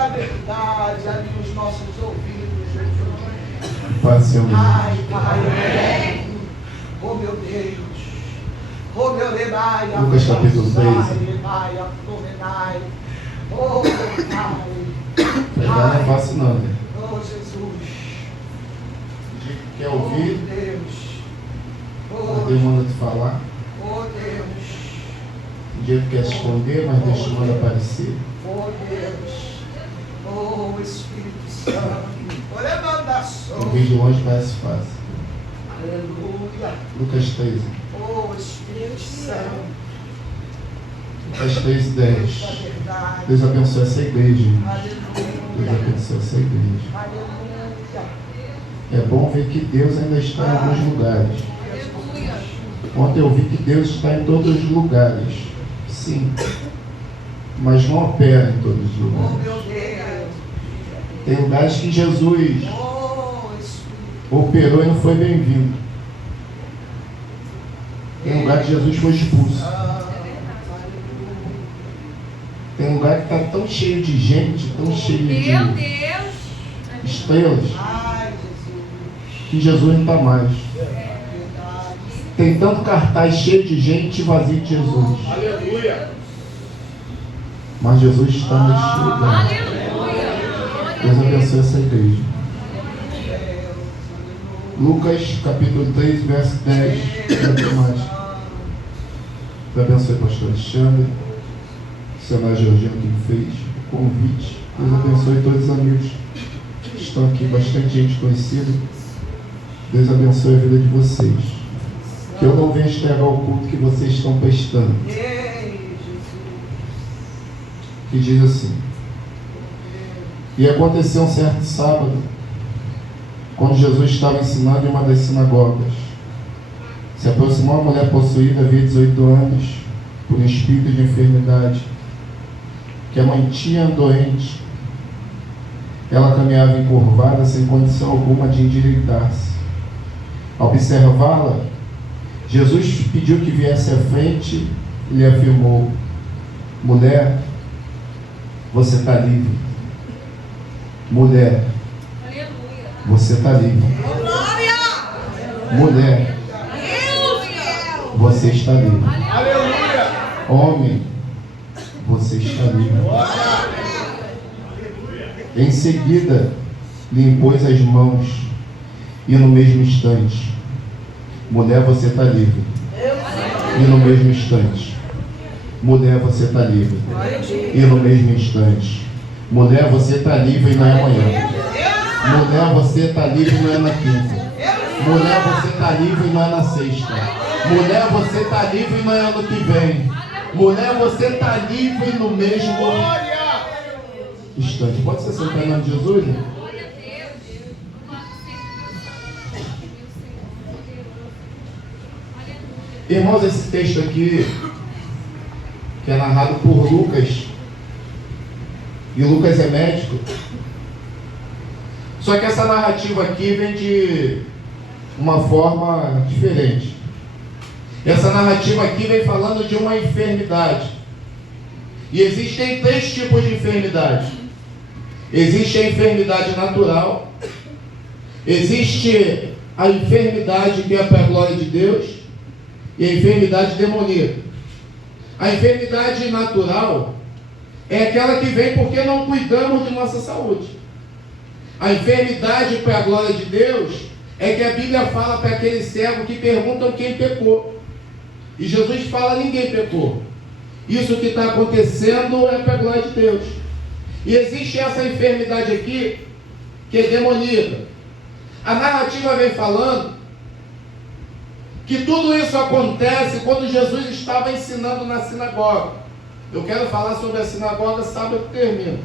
a verdade, abre os nossos ouvidos, Jesus. Facilmente. Ai, Pai, oh meu Deus, oh meu Pai, Lucas capítulo 13. Oh, Pai. Não é fácil não, né? Oh, Jesus. Quer ouvir? Oh, Deus. Mas Deus manda te falar. Oh, Deus. Um dia tu quer se esconder, mas Deus te manda aparecer. Oh, Deus. Oh, Espírito Santo. Quem vem de longe parece fácil. Aleluia. Lucas 13. Oh, Espírito Santo. Lucas 13, 10. Verdade. Deus abençoe essa igreja, irmãos. Deus Aleluia. abençoe essa igreja. Aleluia. É bom ver que Deus ainda está em alguns lugares. Ontem eu vi que Deus está em todos os lugares. Sim. Mas não opera em todos os Oh, lugares. meu Deus. Tem lugares que Jesus Oh, Espírito. operou e não foi bem-vindo. Tem lugar que Jesus foi expulso. Tem lugar que está tão cheio de gente, tão cheio de estrelas, Ai, Jesus. que Jesus não está mais. Verdade. Tem tanto cartaz cheio de gente e vazio de Jesus. Aleluia. Mas Jesus está neste lugar. Deus abençoe essa igreja. Lucas capítulo 3, verso 10. Muito mais. Deus abençoe o pastor Alexandre, o senador Georgiano que me fez o convite. Deus abençoe todos os amigos que estão aqui, bastante gente conhecida. Deus abençoe a vida de vocês. Que eu não venha estragar o culto que vocês estão prestando. Que diz assim: e aconteceu um certo sábado, quando Jesus estava ensinando em uma das sinagogas, se aproximou uma mulher possuída, havia 18 anos, por um espírito de enfermidade, que a mantinha doente. Ela caminhava encurvada, sem condição alguma de endireitar-se. Ao observá-la, Jesus pediu que viesse à frente e lhe afirmou: mulher, você está livre. Mulher, você está livre. Mulher, você está livre. Aleluia. Homem, você está livre. Em seguida, lhe impôs as mãos e no mesmo instante: mulher, você está livre. E no mesmo instante: mulher, você está livre. E no mesmo instante: mulher, você está livre e não é amanhã. Mulher, você está livre e não é na quinta. Mulher, você está livre e não é na sexta. Mulher, você está livre e não é ano que vem. Mulher, você está livre no mesmo instante. Pode ser sentar em nome de Jesus? Né? Irmãos, esse texto aqui, que é narrado por Lucas, e Lucas é médico, só que essa narrativa aqui vem de uma forma diferente. Essa narrativa aqui vem falando de uma enfermidade. E existem 3 tipos de enfermidade. Existe a enfermidade natural, existe a enfermidade que é para a glória de Deus, e a enfermidade demoníaca. A enfermidade natural é aquela que vem porque não cuidamos de nossa saúde. A enfermidade para a glória de Deus é que a Bíblia fala para aquele cego que perguntam quem pecou. E Jesus fala: ninguém pecou. Isso que está acontecendo é para a glória de Deus. E existe essa enfermidade aqui, que é demoníaca. A narrativa vem falando que tudo isso acontece quando Jesus estava ensinando na sinagoga. Eu quero falar sobre a sinagoga, sábado eu termino.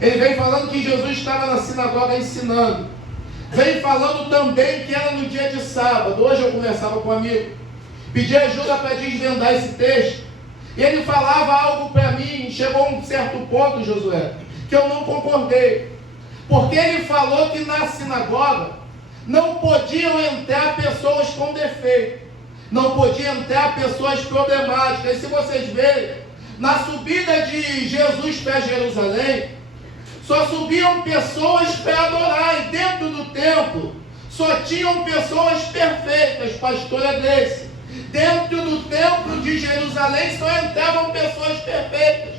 Ele vem falando que Jesus estava na sinagoga ensinando. Vem falando também que era no dia de sábado. Hoje eu conversava com um amigo, pedi ajuda para desvendar esse texto. E ele falava algo para mim, chegou a um certo ponto, Josué, que eu não concordei. Porque ele falou que na sinagoga não podiam entrar pessoas com defeito, não podiam entrar pessoas problemáticas. E se vocês verem, na subida de Jesus para Jerusalém, só subiam pessoas para adorar, e dentro do templo só tinham pessoas perfeitas, pastor Adresse. Dentro do templo de Jerusalém só entravam pessoas perfeitas.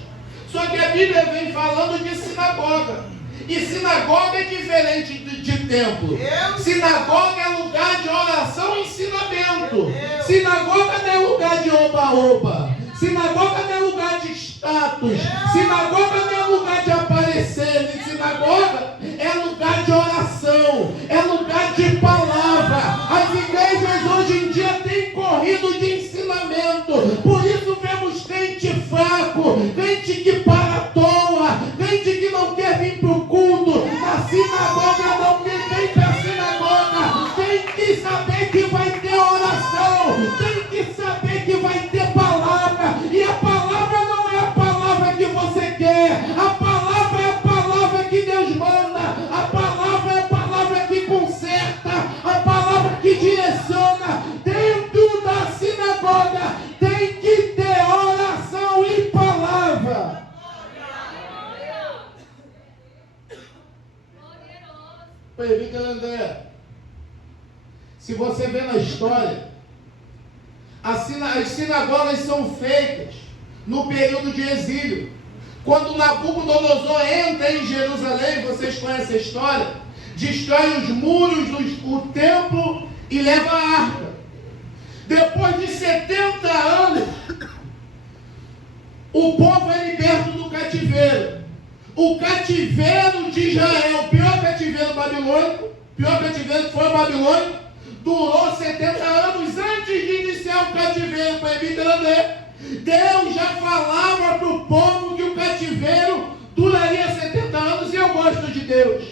Só que a Bíblia vem falando de sinagoga. E sinagoga é diferente de templo. Sinagoga é lugar de oração e ensinamento. Sinagoga não é lugar de oba-oba. Sinagoga não é lugar de status. Sinagoga não é lugar de aparecer. Sinagoga é lugar de oração. É lugar de palavra. As igrejas hoje em dia têm corrido de ensinamento. Por isso vemos crente fraco, crente que para à toa, crente que não quer vir para o culto. Na sinagoga não vem para a sinagoga. Tem que saber que vai ter oração. Tem que saber que vai ter palavra. E a palavra não é a palavra que você quer. A palavra é a palavra que Deus manda. A palavra é a palavra que conserta. A palavra que direciona. Dentro da sinagoga tem que ter oração e palavra. Presbítero André, se você vê na história, as sinagogas são feitas no período de exílio. Quando Nabucodonosor entra em Jerusalém, vocês conhecem a história, destrói os muros do templo e leva a arca. Depois de 70 anos, o povo é liberto do cativeiro. O cativeiro de Israel, o pior cativeiro babilônico, pior cativeiro que foi o babilônico, durou 70 anos antes de iniciar o cativeiro. Presbítero André, Deus já falava para o povo que o cativeiro duraria 70 anos, e eu gosto de Deus,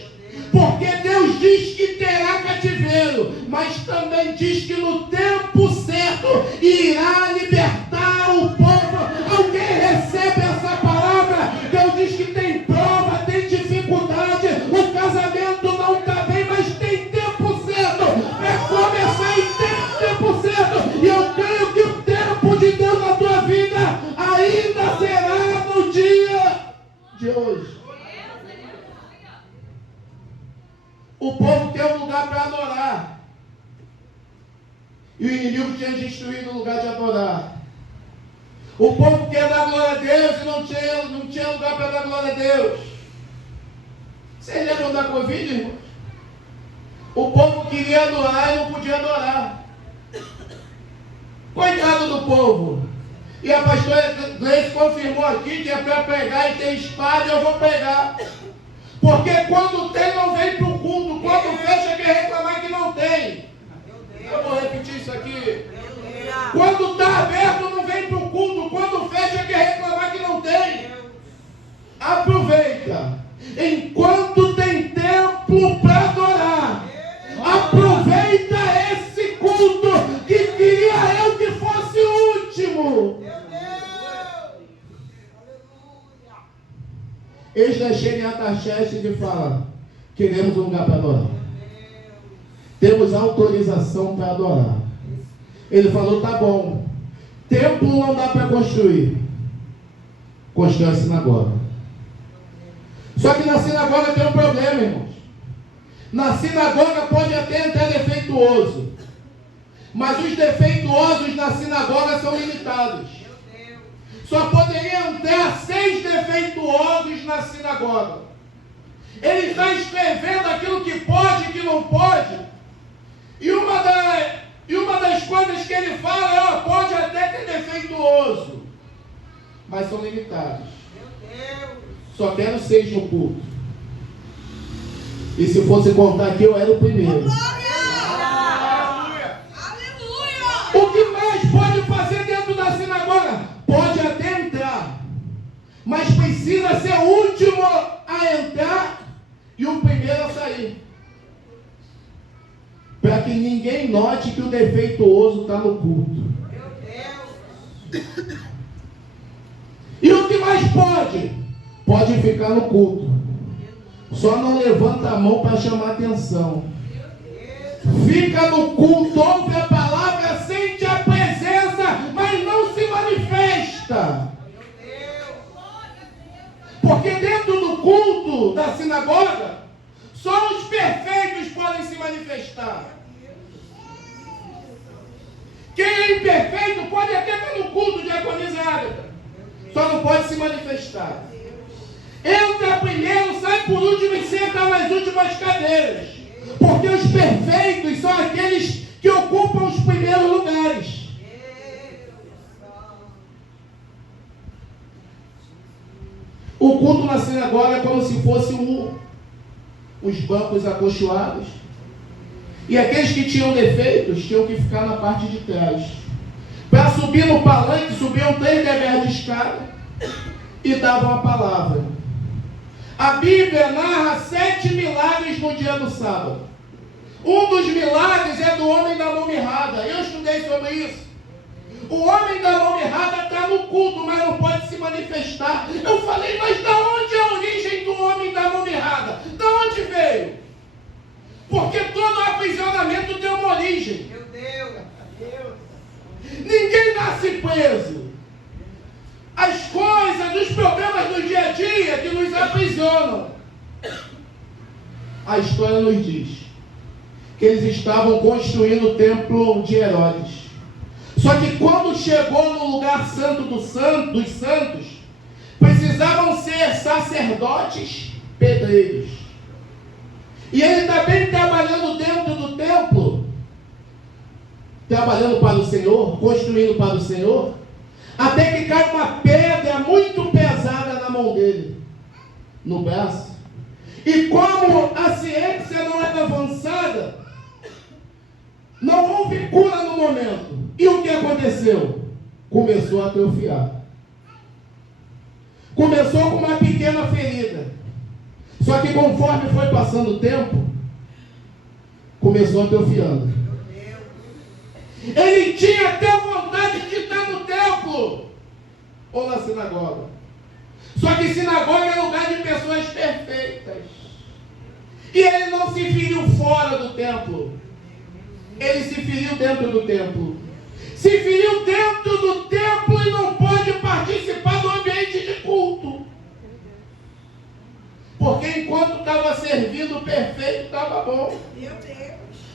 porque Deus diz que terá cativeiro, mas também diz que no tempo certo irá libertar o povo. Alguém recebe essa palavra? Deus diz que tem prova, tem dificuldade, o casamento não está bem, mas tem tempo certo para começar, e tem tempo certo. E eu creio que o tempo de Deus na tua vida ainda será no dia de hoje. O povo quer um lugar para adorar. E o inimigo tinha destruído o lugar de adorar. O povo quer dar glória a Deus e não tinha lugar para dar glória a Deus. Vocês lembram da Covid, irmãos? O povo queria adorar e não podia adorar. Coitado do povo. E a pastora Gleice confirmou aqui que é para pregar e tem espada, eu vou pregar. Porque quando tem, não vem para o culto. Quando fecha, quer reclamar que não tem. Eu vou repetir isso aqui. Quando está aberto, não vem para o culto. Quando fecha, quer reclamar que não tem. Aproveita. Enquanto tem tempo para adorar, aproveita esse culto, que queria eu que fosse o último. Esdras chega em Artaxerxes e fala: queremos um lugar para adorar. Temos autorização para adorar. Ele falou: tá bom. Templo não dá para construir. Constrói a sinagoga. Só que na sinagoga tem um problema, irmãos. Na sinagoga pode até entrar defeituoso, mas os defeituosos na sinagoga são limitados. Só poderia entrar 6 defeituosos na sinagoga. Ele está escrevendo aquilo que pode e que não pode. E uma das coisas que ele fala é: pode até ter defeituoso, mas são limitados. Só quero 6 no culto. E se fosse contar aqui, eu era o primeiro. O que mais pode fazer dentro da sinagoga? Pode até entrar, mas precisa ser o último a entrar e o primeiro a sair, para que ninguém note que o defeituoso está no culto. E o que mais pode? Pode ficar no culto, só não levanta a mão para chamar atenção. Fica no culto, ouve a palavra, sente a presença, mas não se manifesta. Porque dentro do no culto da sinagoga, só os perfeitos podem se manifestar. Quem é imperfeito pode até estar no culto de Agonisa Ágata, só não pode se manifestar. Entra primeiro, sai por último e senta nas últimas cadeiras. Porque os perfeitos são aqueles que ocupam os primeiros lugares. O culto na sinagoga é como se fosse os bancos acolchoados. E aqueles que tinham defeitos tinham que ficar na parte de trás. Para subir no palanque, subiam 3 degraus de escada e davam a palavra. A Bíblia narra 7 milagres no dia do sábado. Um dos milagres é do homem da mão mirrada. Eu estudei sobre isso. O homem da mão mirrada está no culto, mas não pode se manifestar. Eu falei, mas da onde é a origem do homem da mão mirrada? Da onde veio? Porque todo aprisionamento tem uma origem. Meu Deus. Ninguém nasce preso. As coisas, os problemas do dia a dia que nos aprisionam. A história nos diz que eles estavam construindo o templo de Herodes. Só que quando chegou no lugar santo dos santos, precisavam ser sacerdotes pedreiros. E ele também trabalhando dentro do templo, trabalhando para o Senhor, construindo para o Senhor, até que cai uma pedra muito pesada na mão dele, no braço. E como a ciência não era avançada, não houve cura no momento. E o que aconteceu? Começou a atrofiar. Começou com uma pequena ferida. Só que conforme foi passando o tempo, começou atrofiando. Ele tinha até vontade de estar no templo ou na sinagoga. Só que sinagoga é lugar de pessoas perfeitas. E ele não se feriu fora do templo. Ele se feriu dentro do templo. Se feriu dentro do templo e não pode participar do ambiente de culto. Porque enquanto estava servindo perfeito, estava bom. Meu Deus.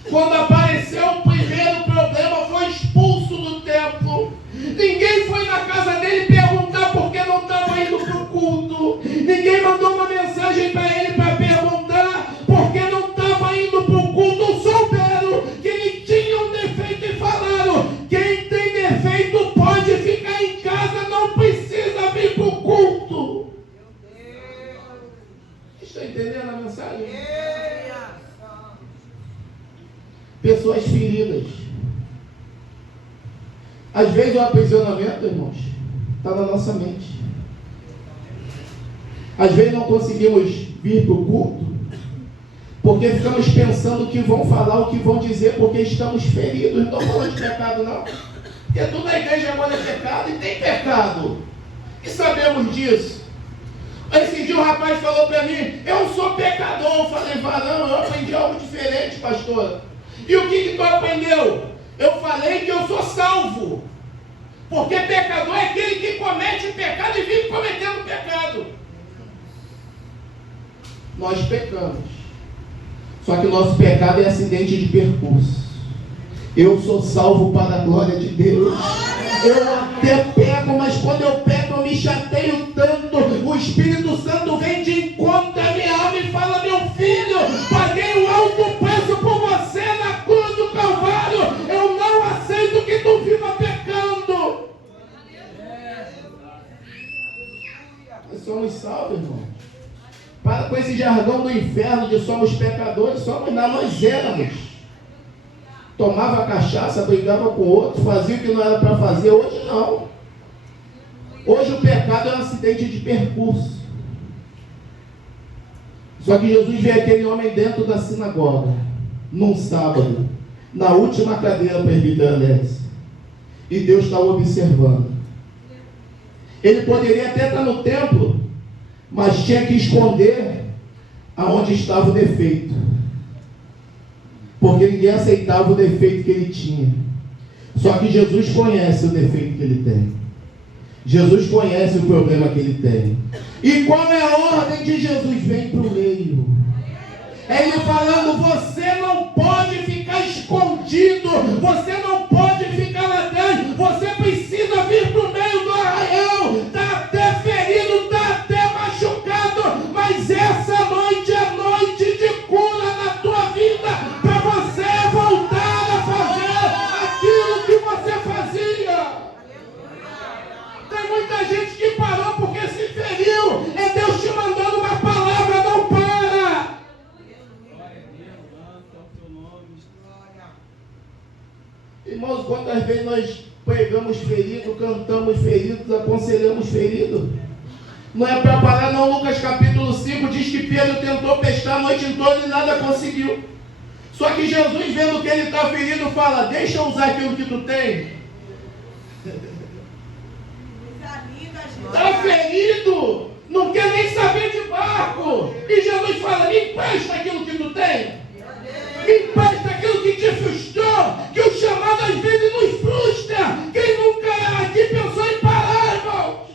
Quando apareceu o primeiro problema, foi expulso do templo. Ninguém foi na casa dele perguntar por que não estava indo para o culto. Ninguém mandou uma mensagem para ele para perguntar por que não estava indo para o culto. Souberam que ele tinha um defeito e falaram: quem tem defeito pode ficar em casa, não precisa vir para o culto. Está entendendo a mensagem? Pessoas feridas. Às vezes o aprisionamento, irmãos, está na nossa mente. Às vezes não conseguimos vir para o culto porque ficamos pensando o que vão falar, o que vão dizer, porque estamos feridos. Não estou falando de pecado, não. Porque tudo na igreja agora é pecado, e tem pecado. E sabemos disso. Esse dia um rapaz falou para mim: eu sou pecador. Eu falei: varão, eu aprendi algo diferente, pastor. E o que tu aprendeu? Eu falei que eu sou salvo. Porque pecador é aquele que comete pecado e vive cometendo pecado. Nós pecamos. Só que o nosso pecado é acidente de percurso. Eu sou salvo para a glória de Deus. Eu até pego, mas quando eu pego eu me chateio tanto. O Espírito Santo vem de encontro à minha alma e fala: meu filho, paguei o alto preço por você na cruz do Calvário. Eu não aceito que tu viva pecando. Nós somos salvos, irmão. Para com esse jargão do inferno de somos pecadores. Somos não, nós éramos. Tomava cachaça, brigava com o outro, fazia o que não era para fazer. Hoje não. Hoje o pecado é um acidente de percurso. Só que Jesus vê aquele homem dentro da sinagoga, num sábado, na última cadeira presbiteriana, e Deus está o observando. Ele poderia até estar no templo, mas tinha que esconder aonde estava o defeito. Porque ninguém aceitava o defeito que ele tinha. Só que Jesus conhece o defeito que ele tem. Jesus conhece o problema que ele tem. E qual é a ordem de Jesus? Vem para o meio. É Ele falando, você não pode ficar escondido, você não pode ficar lá dentro, você precisa vir para o meio do arraial. Está até ferido, está até machucado, mas essa noite é noite de cura na tua vida, para você voltar a fazer aquilo que você fazia. Tem muita gente que parou porque se feriu, é Deus te mandando uma palavra, não para. Irmãos, quantas vezes nós pregamos ferido, cantamos feridos, aconselhamos ferido? Não é para parar não. Lucas capítulo 5 diz que Pedro tentou pescar a noite toda e nada conseguiu. Só que Jesus, vendo que ele está ferido, fala, deixa eu usar aquilo que tu tem. Está ferido, não quer nem saber de barco. E Jesus fala, me empresta aquilo que tu tem. Me empresta aquilo que te frustrou, que o chamado às vezes nos frustra. Quem nunca aqui pensou em parar, irmãos?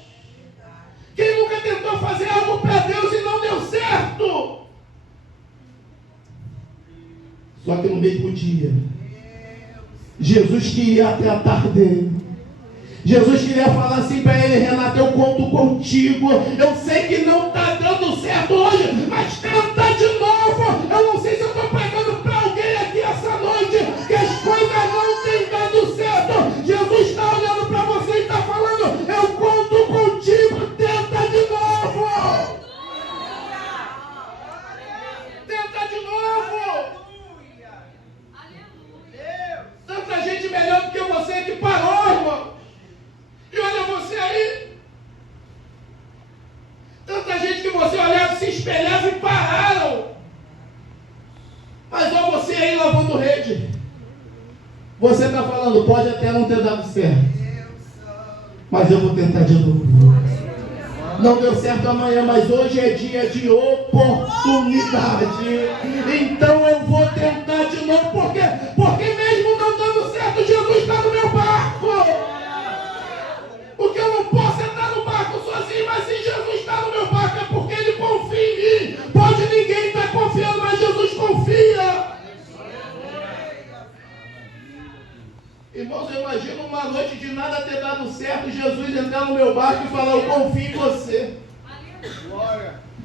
Quem nunca tentou fazer algo para Deus e não deu certo? Só que no mesmo dia, Jesus queria tratar dele. Jesus queria falar assim para ele, Renato, eu conto contigo. Eu sei que não está dando certo hoje, mas tenta de novo. Eu não sei se eu estou pregando para alguém aqui essa noite, que as coisas não têm dado certo. Jesus está olhando para você e está falando, eu conto contigo, tenta de novo. Tenta de novo. Tanta gente melhor do que você que parou, irmão. E olha você aí. Tanta gente que você olhava, se espelhava e pararam. Mas olha você aí lavando rede. Você está falando, pode até não ter dado certo, mas eu vou tentar de novo. Não deu certo amanhã, mas hoje é dia de oportunidade. Então eu vou tentar de novo. Por quê? Porque mesmo não dando certo, Jesus está no meu barco. Porque eu não posso entrar no barco sozinho, mas se Jesus está no meu barco é porque Ele confia em mim. Pode ninguém estar confiando, mas Jesus confia. Irmãos, eu imagino uma noite de nada ter dado certo, Jesus entrar no meu barco e falar, eu confio em você.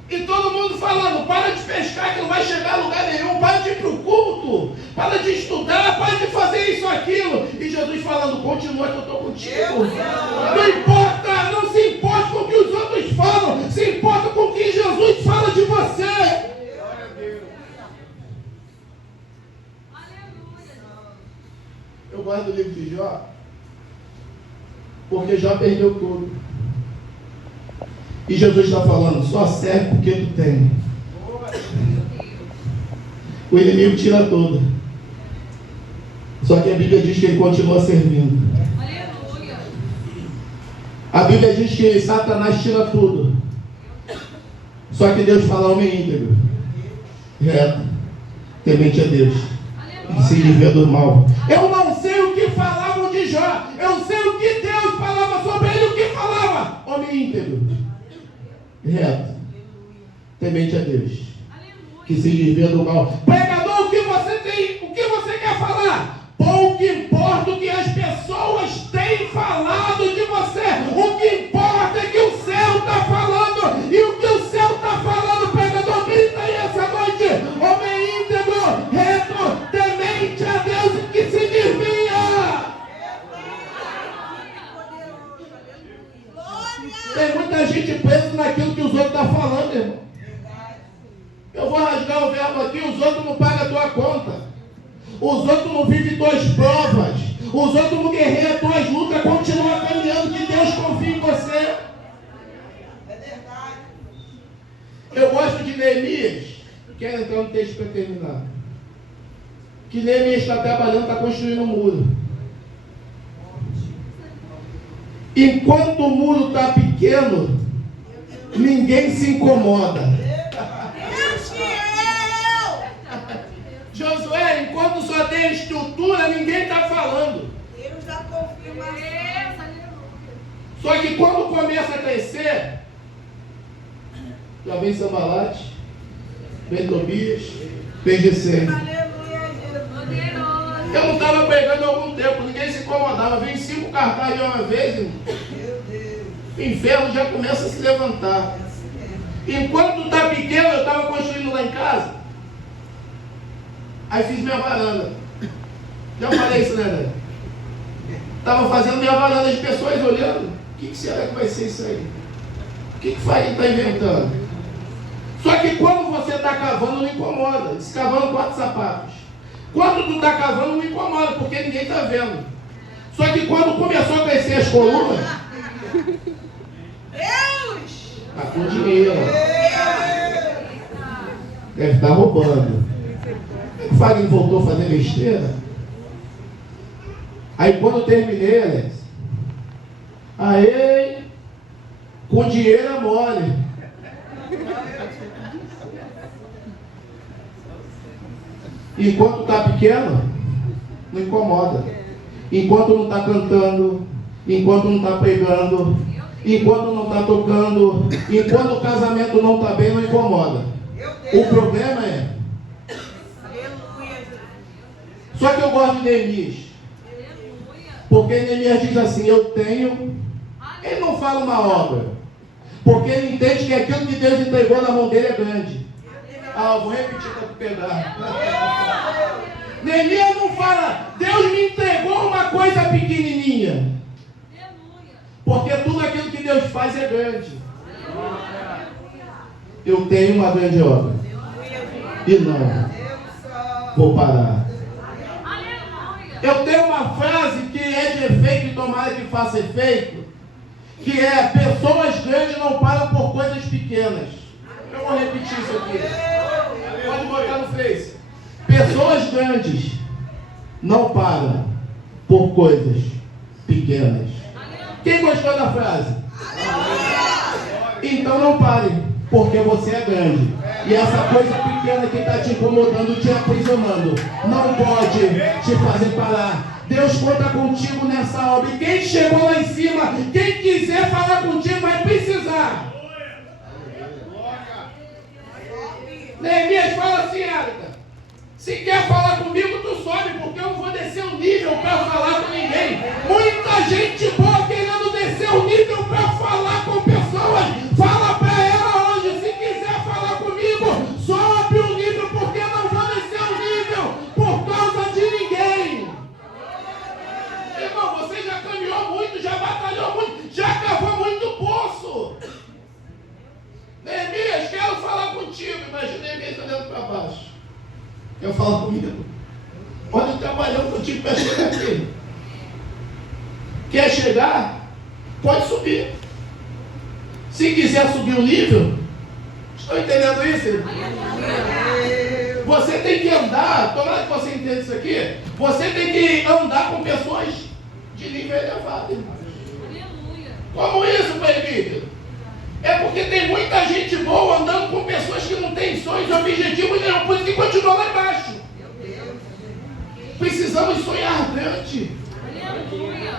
E todo mundo falando, para de pescar que não vai chegar a lugar nenhum, para de ir para o culto, para de estudar, para de fazer isso, aquilo. E Jesus falando, continua que eu estou contigo. Não importa, não se importe com o que os outros falam, se importa com o que Jesus fala de você. Eu gosto do livro de Jó, porque Jó perdeu tudo. E Jesus está falando, só serve porque tu tem. O inimigo tira tudo. Só que a Bíblia diz que ele continua servindo. A Bíblia diz que Satanás tira tudo. Só que Deus fala, homem íntegro, reto, temente a Deus, e se livra do mal. Eu não sei o que falavam de Jó, eu sei o que Deus falava sobre ele, o que falava, homem íntegro, reto, temente a Deus, que se livra do mal. Pregador, o que você tem, o que você quer falar? Pouco importa o que as pessoas têm falado de você, o que importa é que o céu está falando, e o que o céu está falando, pregador, grita aí essa noite, homem íntegro, reto, temente a Deus e que se desvia. Tem muita gente presa naquilo que os outros estão falando, irmão. Eu vou rasgar o verbo aqui, os outros não pagam a tua conta. Os outros não vivem tuas provas. Os outros não guerreiam tuas lutas. Continua caminhando que Deus confia em você. É verdade. Eu gosto de Neemias. Quero entrar no texto para terminar. Que Neemias está trabalhando, está construindo um muro. Enquanto o muro está pequeno, ninguém se incomoda. Josué, enquanto só tem estrutura, ninguém está falando. Deus dá confirmação. Só que quando começa a crescer, Já vem Sambalate, vem Tobias, vem Gesem. Eu não estava pregando há algum tempo, ninguém se incomodava. Vem 5 cartazes de uma vez, irmão. O inferno já começa a se levantar. Enquanto está pequeno, eu estava construindo lá em casa. Aí fiz minha varanda. Já falei isso, né? Estava fazendo minha varanda, as pessoas olhando. O que será que vai ser isso aí? O que Farid está inventando? Só que quando você está cavando, não incomoda. Descavando 4 sapatos. Quando tu está cavando, não incomoda, porque ninguém está vendo. Só que quando começou a crescer as colunas, está com dinheiro. Deve estar roubando. O Farid voltou a fazer besteira. Aí quando eu terminei, Alex, aí com dinheiro é mole. Enquanto está pequeno, não incomoda. Enquanto não está cantando, enquanto não está pregando, enquanto não está tocando, enquanto o casamento não está bem, não incomoda. O problema é. Só que eu gosto de Neemias. Porque Neemias diz assim, eu tenho. Ele não fala uma obra. Porque ele entende que aquilo que Deus entregou na mão dele é grande. Ah, vou repetir para tu pegar. Neemias não fala, Deus me entregou uma coisa pequenininha. Porque tudo aquilo que Deus faz é grande. Eu tenho uma grande obra. E não vou parar. Eu tenho uma frase que é de efeito e tomara que faça efeito, que é, pessoas grandes não param por coisas pequenas. Eu vou repetir isso aqui. Pode botar no Face. Pessoas grandes não param por coisas pequenas. Quem gostou da frase? Então não pare, porque você é grande. E essa coisa pequena que está te incomodando, te aprisionando, não pode te fazer parar. Deus conta contigo nessa obra. E quem chegou lá em cima, quem quiser falar contigo, vai precisar. Neemias fala assim, Érica, se quer falar comigo, tu sobe, porque eu não vou descer o nível para falar com ninguém. Muita gente boa querendo descer o nível para falar com pessoas. Fala para ela hoje, se quiser falar comigo, sobe o nível, porque eu não vou descer o nível por causa de ninguém. Irmão, você já caminhou muito, já batalhou muito, já cavou muito poço. Neemias, quero falar contigo. Imagina Neemias olhando para baixo. Quer falar comigo? Olha o trabalhão que eu tive para chegar aqui. Quer chegar? Pode subir. Se quiser subir o nível, estou entendendo isso? Você tem que andar, tomara que você entenda isso aqui, você tem que andar com pessoas de nível elevado, irmão. Como isso, presbítero? É porque tem muita gente boa andando com pessoas que não têm sonhos e objetivos nenhum, por isso que continua lá embaixo. Precisamos sonhar grande.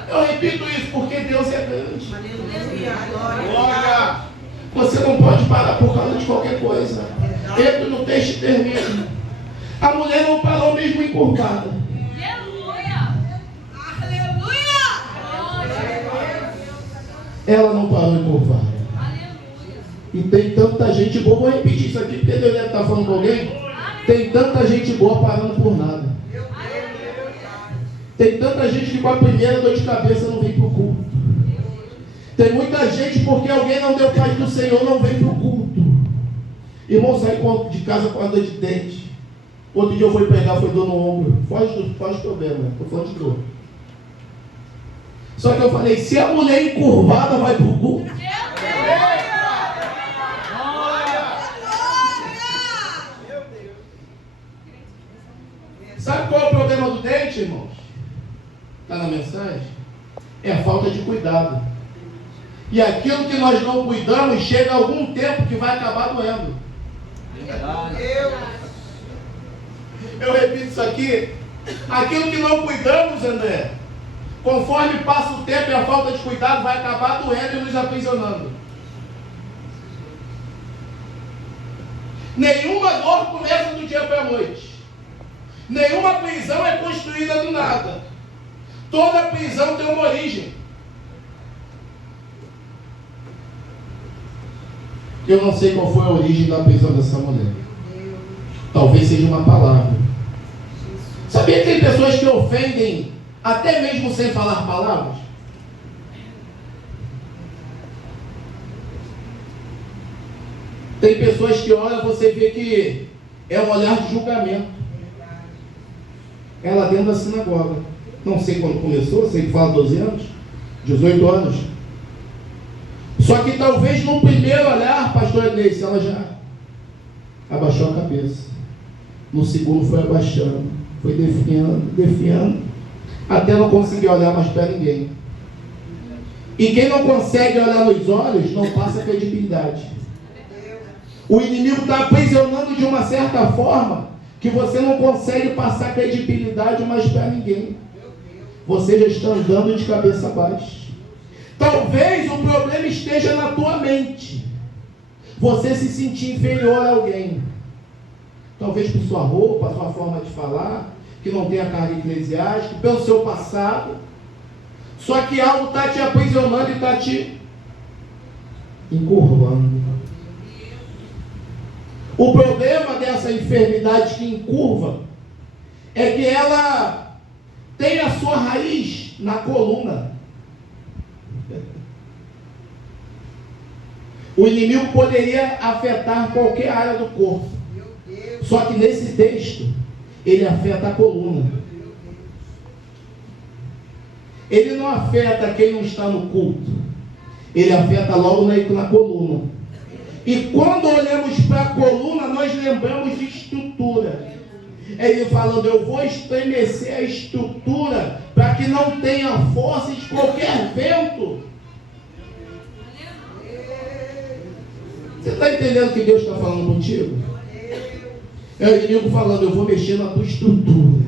Eu repito isso porque Deus é grande. Glória. Você não pode parar por causa de qualquer coisa. Entra no texto e termina. A mulher não parou mesmo encurvada. Ela não parou encurvada. E tem tanta gente boa, vou repetir isso aqui porque Deus deve estar falando com alguém. Tem tanta gente boa parando por nada. Tem tanta gente que com a primeira dor de cabeça não vem para o culto. Tem muita gente porque alguém não deu paz do Senhor, não vem para o culto. Irmão, sai de casa com a dor de dente. Outro dia eu fui pegar, foi dor no ombro. Foge do problema, estou falando de dor. Só que eu falei, se a mulher encurvada vai para o culto. Sabe qual é o problema do dente, irmãos? Está na mensagem? É a falta de cuidado. E aquilo que nós não cuidamos, chega algum tempo que vai acabar doendo. Eu repito isso aqui. Aquilo que não cuidamos, André, conforme passa o tempo e a falta de cuidado, vai acabar doendo e nos aprisionando. Nenhuma dor começa do dia para a noite. Nenhuma prisão é construída do nada. Toda prisão tem uma origem. Eu não sei qual foi a origem da prisão dessa mulher. Talvez seja uma palavra. Sabia que tem pessoas que ofendem até mesmo sem falar palavras? Tem pessoas que olham, você vê que é um olhar de julgamento. Ela dentro da sinagoga. Não sei quando começou, sei que fala 12 anos, 18 anos. Só que talvez no primeiro olhar, pastor Ednei, ela já abaixou a cabeça. No segundo foi abaixando, foi defiando, até não conseguir olhar mais para ninguém. E quem não consegue olhar nos olhos, não passa credibilidade. O inimigo está aprisionando de uma certa forma, que você não consegue passar credibilidade mais para ninguém. Você já está andando de cabeça baixa. Talvez o problema esteja na tua mente. Você se sentir inferior a alguém. Talvez por sua roupa, sua forma de falar, que não tem a carga eclesiástica, pelo seu passado. Só que algo está te aprisionando e está te encurvando. O problema dessa enfermidade que encurva é que ela tem a sua raiz na coluna. O inimigo poderia afetar qualquer área do corpo. Só que nesse texto, ele afeta a coluna. Ele não afeta quem não está no culto. Ele afeta logo na coluna. E quando olhamos para a coluna, nós lembramos de estrutura. Ele falando, eu vou estremecer a estrutura para que não tenha força de qualquer vento. Você está entendendo o que Deus está falando contigo? É o inimigo falando, eu vou mexer na tua estrutura.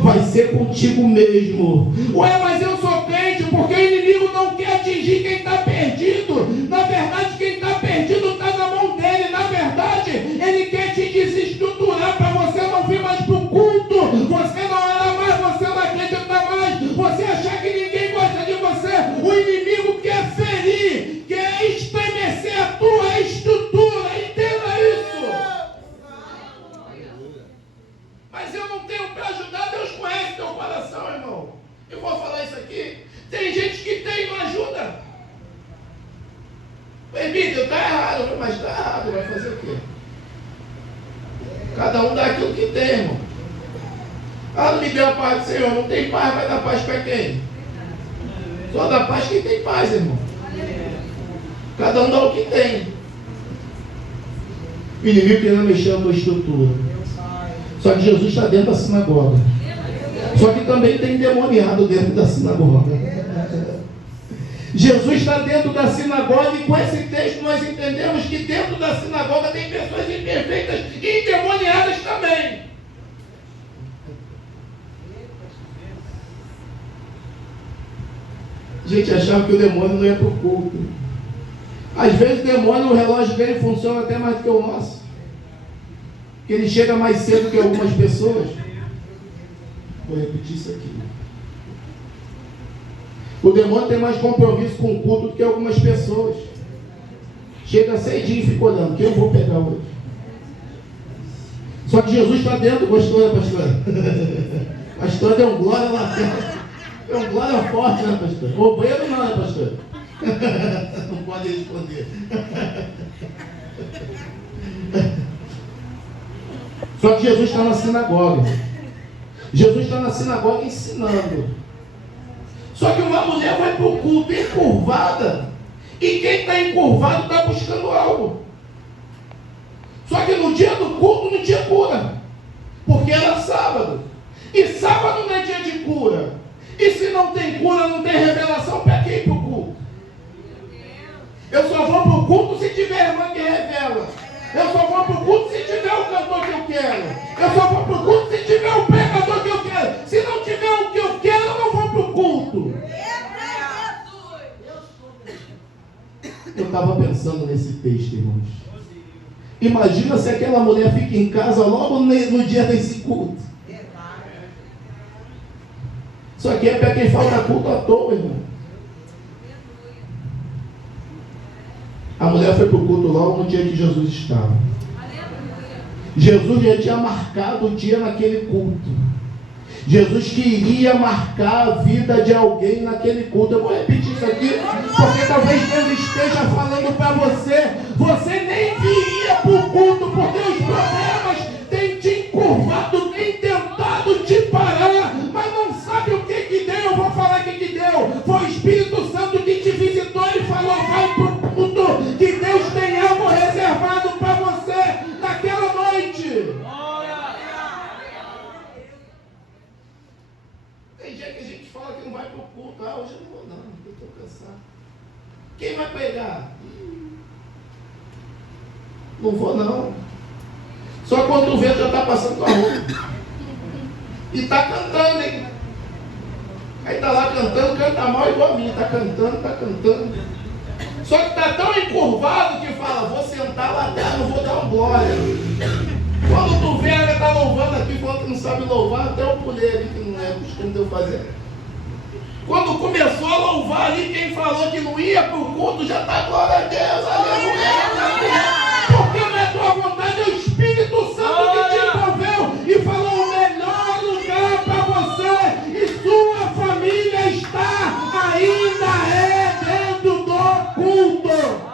Vai ser contigo mesmo. Ué, mas eu sou crente, porque o inimigo não quer atingir quem está perdido. Na verdade, quem está perdido está na mão dele. Na verdade, ele quer te desestruturar para você não vir mais para o culto. Você não orar mais, você não acreditar mais. Você achar que ninguém gosta de você. O inimigo quer ferir, quer estremecer a tua estrutura. Entenda isso. Mas eu não tenho para ajudar. Deus conhece teu coração, irmão. Eu vou falar isso aqui. Tem gente que tem e não ajuda. Bíblia, está errado, mas está errado, vai fazer o quê? Cada um dá aquilo que tem, irmão. Ah, não me deu a paz do Senhor, não tem paz, vai dar paz para quem? Só dá paz quem tem paz, irmão. Cada um dá o que tem. O inimigo querendo mexer na tua estrutura. Só que Jesus está dentro da sinagoga. Só que também tem endemoniado dentro da sinagoga. Jesus está dentro da sinagoga e com esse texto nós entendemos que dentro da sinagoga tem pessoas imperfeitas e endemoniadas também. A gente achava que o demônio não ia para o culto. Às vezes o demônio, o relógio dele funciona até mais do que o nosso. Que ele chega mais cedo que algumas pessoas. Vou repetir isso aqui. O demônio tem mais compromisso com o culto do que algumas pessoas. Chega cedinho e fica olhando. Quem eu vou pegar hoje? Só que Jesus está dentro. Gostou, né, pastor? Pastor deu um glória lá dentro. Deu um glória forte, né, pastor? O banheiro não, né, pastor? Não pode responder. Só que Jesus está na sinagoga. Jesus está na sinagoga ensinando. Só que uma mulher vai para o culto encurvada. E quem está encurvado está buscando algo. Só que no dia do culto não tinha cura. Porque era sábado. E sábado não é dia de cura. E se não tem cura, não tem revelação, para quem ir para o culto? Eu só vou para o culto se tiver irmã que revela. Eu só vou para o culto se tiver o cantor que eu quero. Eu só vou para o culto se tiver o pregador que eu quero. Se não tiver o que eu quero, eu não vou para o culto. Eu estava pensando nesse texto, irmãos. Imagina se aquela mulher fica em casa logo no dia desse culto. Isso aqui é para quem falta culto à toa, irmão. A mulher foi para o culto logo no dia que Jesus estava. Jesus já tinha marcado o dia naquele culto. Jesus queria marcar a vida de alguém naquele culto. Eu vou repetir isso aqui, porque talvez Deus esteja falando para você. Você nem viria para o culto, porque os problemas têm te encurvado, têm tentado te parar, mas não sabe o que deu. Eu vou falar o que deu. Foi o Espírito Santo que te visitou e falou: vai para o culto, que Deus tem algo reservado para você naquela noite. Tem dia que a gente fala que não vai para o culto. Hoje eu não vou não, eu estou cansado. Quem vai pegar? Não vou não. Só quando o vento já está passando com a roupa. E está cantando, hein? Aí está lá cantando, canta mal igual a mim. Está cantando. Só que está tão encurvado que fala: vou sentar lá atrás, não vou dar uma glória. Quando tu vê, ela está louvando aqui, quando não sabe louvar, até eu pulei ali, que não é costume de eu fazer. Quando começou a louvar ali, quem falou que não ia para o culto já está: glória a Deus, aleluia. Porque não é tua vontade, é o Espírito Santo que te envolveu e falou: o melhor lugar para você e sua família está ainda dentro do culto.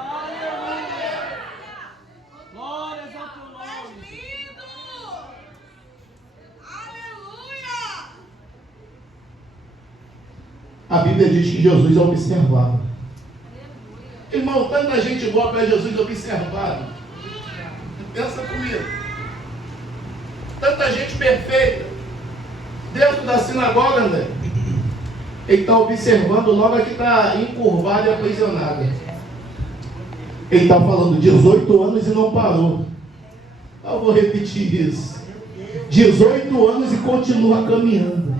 A Bíblia diz que Jesus observava. Irmão, tanta gente boa para Jesus observado. Pensa comigo. Tanta gente perfeita. Dentro da sinagoga, André. Ele está observando logo a que está encurvada e aprisionada. Ele está falando 18 anos e não parou. Eu vou repetir isso. 18 anos e continua caminhando.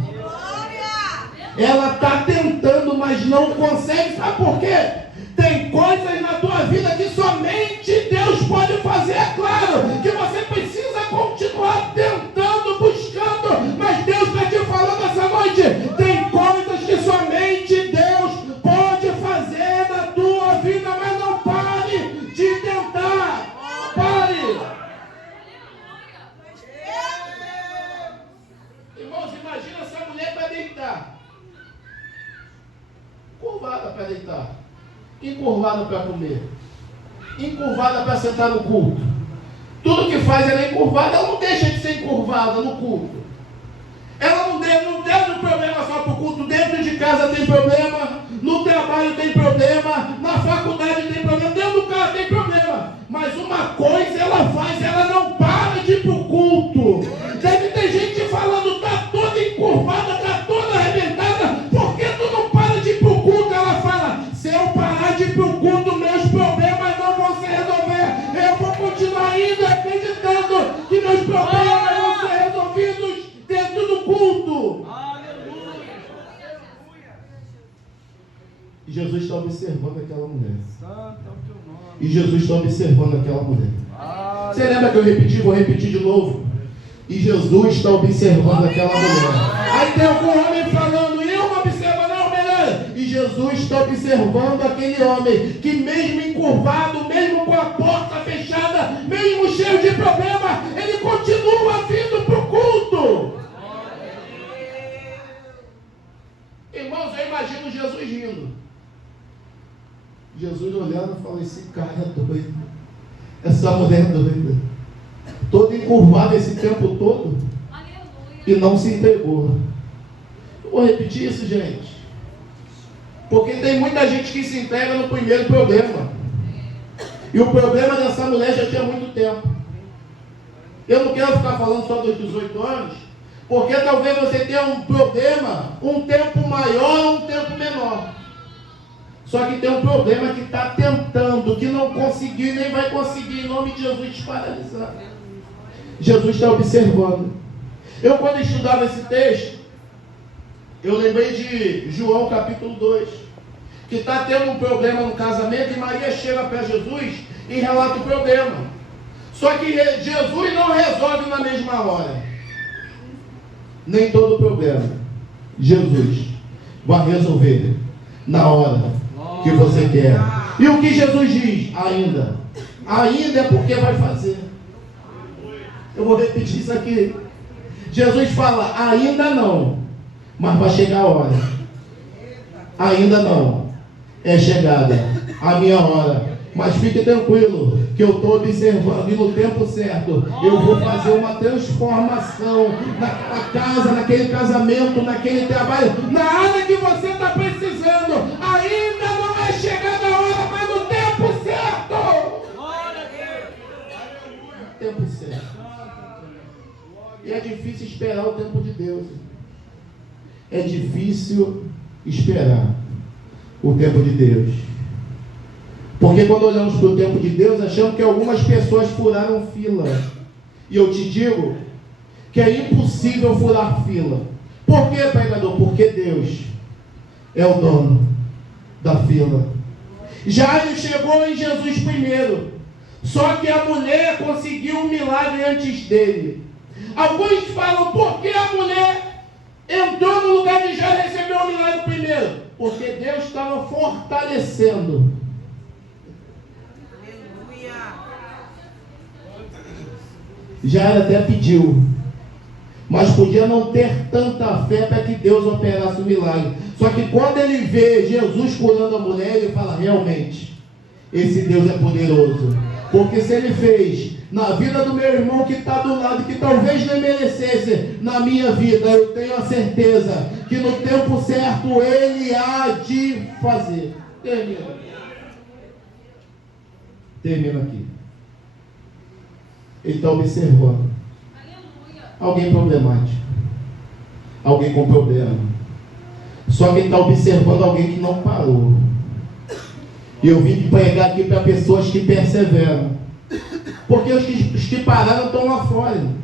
Ela está tentando, mas não consegue. Sabe por quê? Tem coisas na tua vida que somente Deus pode fazer. É claro que você precisa continuar tentando, buscando, mas Deus está te falando essa noite: tem coisas que somente Deus pode fazer na tua vida, mas não pare de tentar. Pare. Irmãos, imagina essa mulher para deitar. Encurvada para deitar, encurvada para comer, encurvada para sentar no culto. Tudo que faz ela é encurvada. Ela não deixa de ser encurvada no culto. Ela não tem problema só para o culto. Dentro de casa tem problema, no trabalho tem problema, na faculdade tem problema, dentro do carro tem problema. Mas uma coisa ela faz: ela não para de ir para o culto. Deve ter gente falando: está toda encurvada, está toda arrebentada, por que tu não para de ir para o culto? Ela fala: se eu parar de ir para o culto, meus problemas não vão se resolver. Eu vou continuar indo acreditando que meus problemas vão ser resolvidos dentro do culto. E Jesus está observando aquela mulher. E Jesus está observando aquela mulher. Você lembra que eu repeti? Vou repetir de novo. E Jesus está observando aquela mulher. Aí tem algum homem falando: eu não observo não, mulher. E Jesus está observando aquele homem que, mesmo encurvado, mesmo com a porta fechada, mesmo cheio de problema, ele continua vindo para o culto. Irmãos, eu imagino Jesus rindo. Jesus olhando e falando: esse cara é doido, essa mulher é doida, todo encurvado esse tempo todo. Aleluia. E não se entregou. Eu vou repetir isso, gente, porque tem muita gente que se entrega no primeiro problema, e o problema dessa mulher já tinha muito tempo. Eu não quero ficar falando só dos 18 anos, porque talvez você tenha um problema um tempo maior ou um tempo menor. Só que tem um problema que está tentando, que não conseguiu e nem vai conseguir, em nome de Jesus, te paralisar. Jesus está observando. Eu, quando estudava esse texto, eu lembrei de João capítulo 2, que está tendo um problema no casamento, e Maria chega para Jesus e relata o problema. Só que Jesus não resolve na mesma hora. Nem todo problema Jesus vai resolver na hora que você quer. E o que Jesus diz? Ainda. Ainda é porque vai fazer. Eu vou repetir isso aqui. Jesus fala, ainda não, mas vai chegar a hora. Ainda não. É chegada a minha hora. Mas fique tranquilo, que eu estou observando, e no tempo certo eu vou fazer uma transformação naquela casa, naquele casamento, naquele trabalho, na área que você está precisando. Ainda não é chegada a hora, mas no tempo certo. Tempo certo. E é difícil esperar o tempo de Deus. É difícil esperar o tempo de Deus. Porque quando olhamos para o tempo de Deus, achamos que algumas pessoas furaram fila. E eu te digo que é impossível furar fila. Por quê, pregador? Porque Deus é o dono da fila. Jairo chegou em Jesus primeiro. Só que a mulher conseguiu um milagre antes dele. Alguns falam, por que a mulher entrou no lugar de Jairo e recebeu o milagre primeiro? Porque Deus estava fortalecendo. Jairo até pediu, mas podia não ter tanta fé para que Deus operasse o milagre. Só que quando ele vê Jesus curando a mulher, ele fala, realmente, esse Deus é poderoso. Porque se ele fez na vida do meu irmão que está do lado, que talvez nem merecesse, na minha vida, eu tenho a certeza que no tempo certo ele há de fazer. Termina aqui. Ele está observando. Alguém problemático. Alguém com problema. Só que ele está observando alguém que não parou. E eu vim pregar aqui para pessoas que perseveram. Porque os que pararam estão lá fora, irmãos.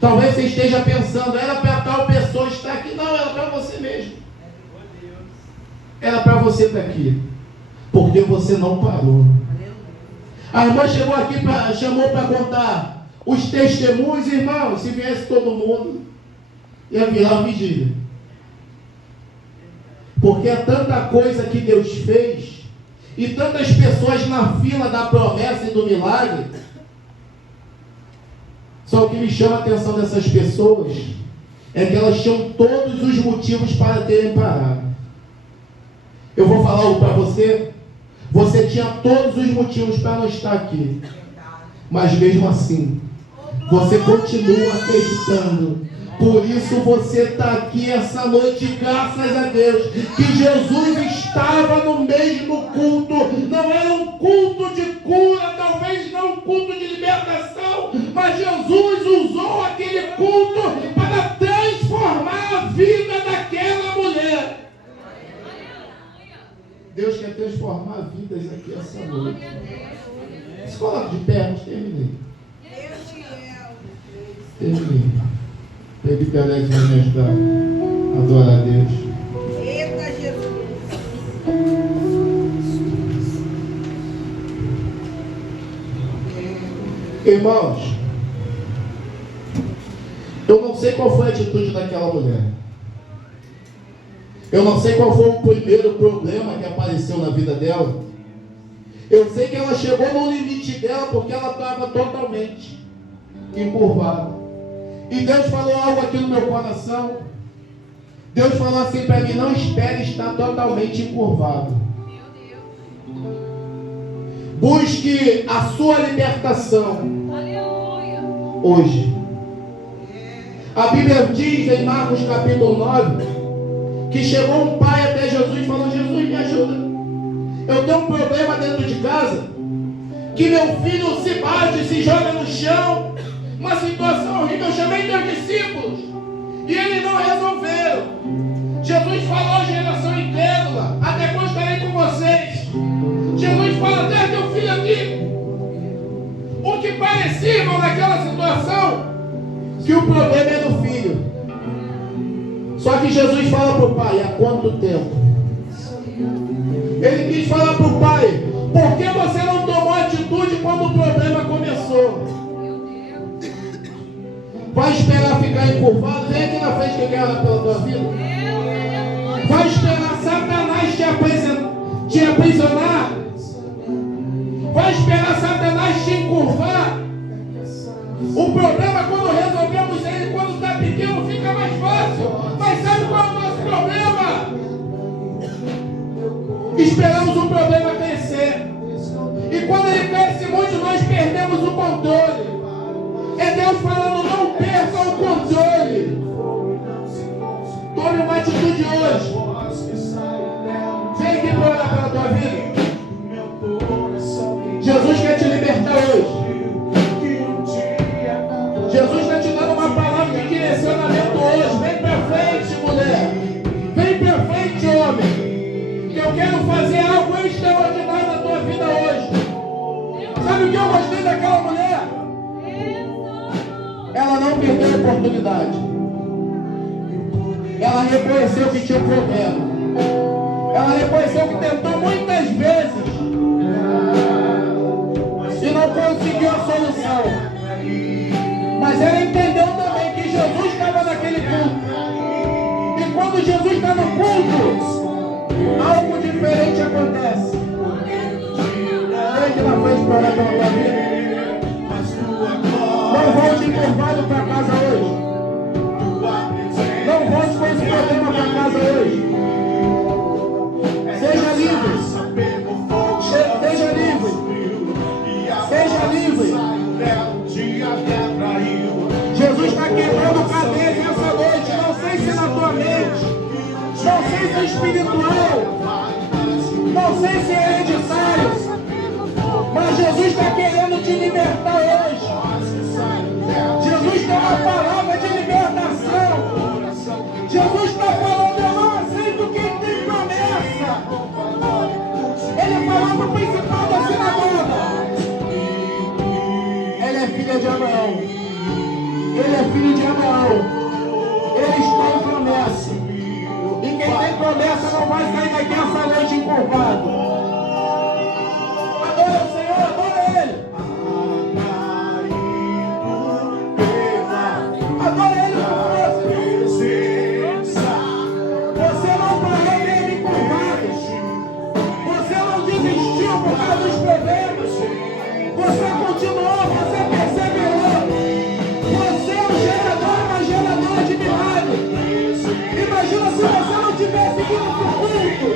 Talvez você esteja pensando, era para tal pessoa estar aqui. Não, era para você mesmo. Era para você estar aqui. Porque você não parou. A irmã chegou aqui, chamou para contar os testemunhos, irmãos. Se viesse todo mundo, ia virar uma vigília. Porque é tanta coisa que Deus fez, e tantas pessoas na fila da promessa e do milagre. Só o que me chama a atenção dessas pessoas é que elas tinham todos os motivos para terem parado. Eu vou falar algo para você. Você tinha todos os motivos para não estar aqui. Mas mesmo assim, você continua acreditando. Por isso você está aqui essa noite, graças a Deus, que Jesus estava no mesmo culto. Não era um culto de cura, talvez não um culto de libertação, mas Jesus usou aquele culto para transformar a vida daquela mulher. Deus quer transformar vidas aqui essa noite. Se coloca de pé, mas terminei. Terminei. Baby Pelé vai me ajudar a adorar a Deus. Eita Jesus! Irmãos, eu não sei qual foi a atitude daquela mulher. Eu não sei qual foi o primeiro problema que apareceu na vida dela. Eu sei que ela chegou no limite dela porque ela estava totalmente encurvada. E Deus falou algo aqui no meu coração. Deus falou assim para mim: não espere estar totalmente encurvado. Busque a sua libertação hoje. A Bíblia diz em Marcos capítulo 9 que chegou um pai até Jesus e falou: Jesus, me ajuda. Eu tenho um problema dentro de casa, que meu filho se bate, se joga no chão. Uma situação horrível. Eu chamei meus discípulos e eles não resolveram. Jesus falou: geração incrédula, até quando estarei com vocês? Jesus fala: traz teu filho aqui. O que parecia, irmão, naquela situação, que o problema é do filho. Só que Jesus fala para o pai: há quanto tempo? Ele quis falar para o pai: por que você não tomou atitude quando o problema começou? ficar encurvado, vem aqui na frente que eu quero orar pela tua vida. Vai esperar Satanás te aprisionar. Vai esperar Satanás te encurvar. O problema, quando resolvemos ele, quando está pequeno, fica mais fácil. Mas sabe qual é o nosso problema? Esperamos o problema crescer. E quando ele cresce muito, nós perdemos o controle. É Deus falando, não perca o controle. Tome uma atitude hoje. Vem aqui para orar pela tua vida. Jesus quer te libertar hoje. Jesus está te dando uma palavra de direcionamento hoje. Vem para frente, mulher. Vem para frente, homem. Que eu quero fazer algo extraordinário na tua vida hoje. Sabe o que eu gostei daquela mulher? Ela não perdeu a oportunidade. Ela reconheceu que tinha um problema. Ela reconheceu que tentou muitas vezes e não conseguiu a solução. Mas ela entendeu também que Jesus estava naquele culto. E quando Jesus está no culto, algo diferente acontece. Vem aqui na frente para orar pela tua vida. Não volte encurvado para casa hoje. Não volte com esse problema para casa hoje. Seja livre. Seja livre. Seja livre. Jesus está quebrando cadeias essa noite. Não sei se na tua mente, não sei se é espiritual, não sei se é hereditário, mas Jesus está querendo te libertar hoje. Jesus tem uma palavra de libertação. Jesus está falando, eu não aceito quem tem promessa. Ele falou para o principal da sinagoga. Ele é filho de Abraão. Ele é filho de Abraão. Eles têm promessa. E quem tem promessa não vai sair daqui essa noite encurvado. Adora o Senhor, adora Ele. Adora Ele com força. Você não parou mesmo encurvado. Você não desistiu por causa dos problemas. Você continuou, você perseverou. Você é um gerador, uma geradora de milagres. Imagina se você não tivesse vindo para o culto.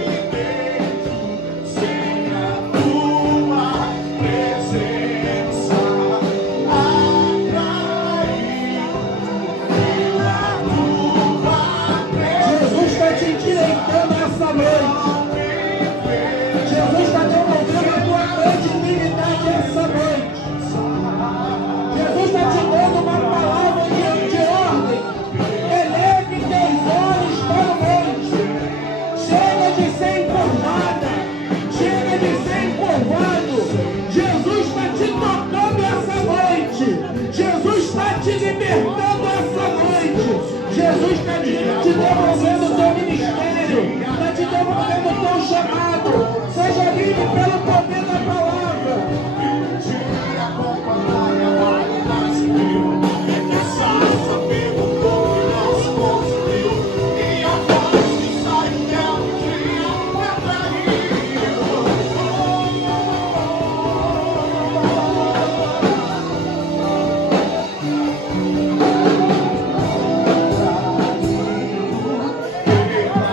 Jesus está te endireitando essa noite. Jesus está devolvendo a tua credibilidade essa noite. Jesus está te dando uma palavra de ordem. Eleve teus olhos para o monte. Chega de ser encurvada. Chega de ser encurvado. Jesus está te tocando essa noite. Jesus está te libertando essa noite. Jesus está te devolvendo o teu ministério. Está te devolvendo o teu chamado. Seja livre pelo poder da palavra.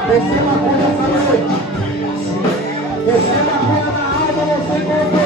Receba a cura essa noite. Receba a cura na alma, não sei como.